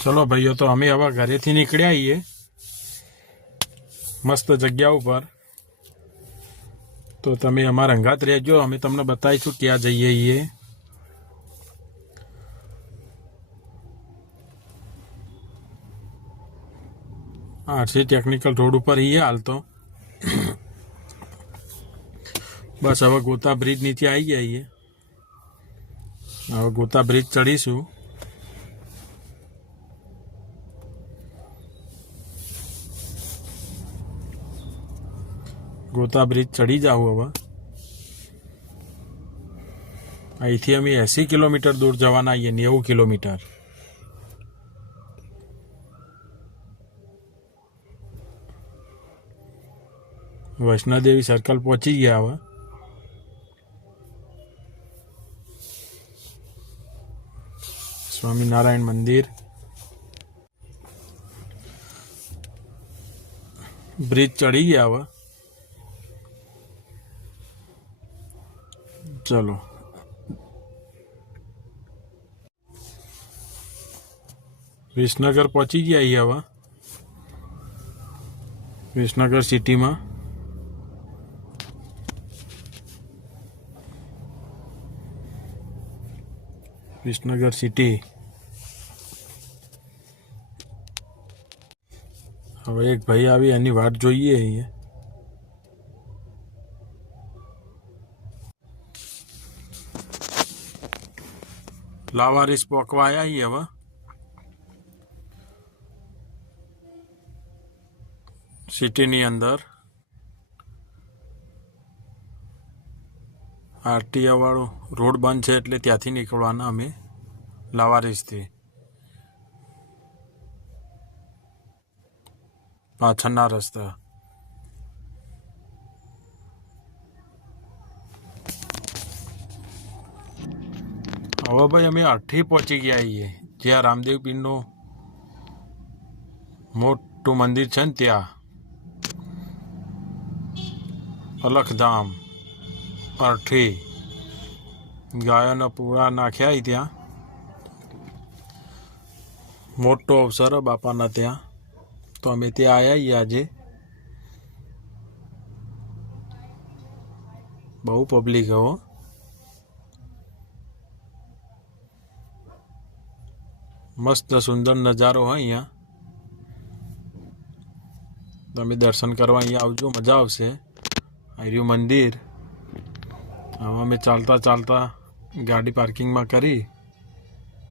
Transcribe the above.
चलो भाईओ, तो अमे हवा घरेथी निकळ्या છીએ मस्त जग्या पर। तो तमे अमारा अंगात रहेजो, अमे तमने बताईशुं क्या जईए છીએ। आरसी टेक्निकल रोड पर ही हाल तो बस हवे गोता ब्रिज नीचे आई गया है। हवे गोता ब्रिज चढ़ीशुं। गोता ब्रिज चढ़ी जाऊँ हवे। અહીંથી અમે 80 કિલોમીટર दूर જવાના છીએ, 90 કિલોમીટર। વૈષ્ણોદેવી સર્કલ પહોંચી ગયા હવે। સ્વામિનારાયણ મંદિર, ब्रिज चढ़ी गया હવે। चलो विसनगर पहुंची गया ही हवा। विसनगर सिटी में विसनगर सिटी हवे एक भाई आवी एनी वाट जोईए। अहींया लावारिस पोकवा आया ही हवे। सिटी नी अंदर आरटीओ वाळो रोड बंद है एटले त्यांथी निकळवाना अमे लावारिस थी। पाछळना रस्ता हवे भाई अमे आठी पहुंची गया छीए, ज्यां रामदेव पीरनो मोटुं मंदिर छे ने त्यां अलखधाम अठी गायोना पूरा नाख्या त्या। मोटो अवसर बापाना त्या, तो अमे त्यां आया ही आजे। बहु पब्लिक हो। मस्त सुंदर नजारो है अहींया। तमे दर्शन करवा अहींया आवजो, मजा आवशे। आ रह्युं मंदिर। हवे अमे चालता चालता गाड़ी पार्किंग में करी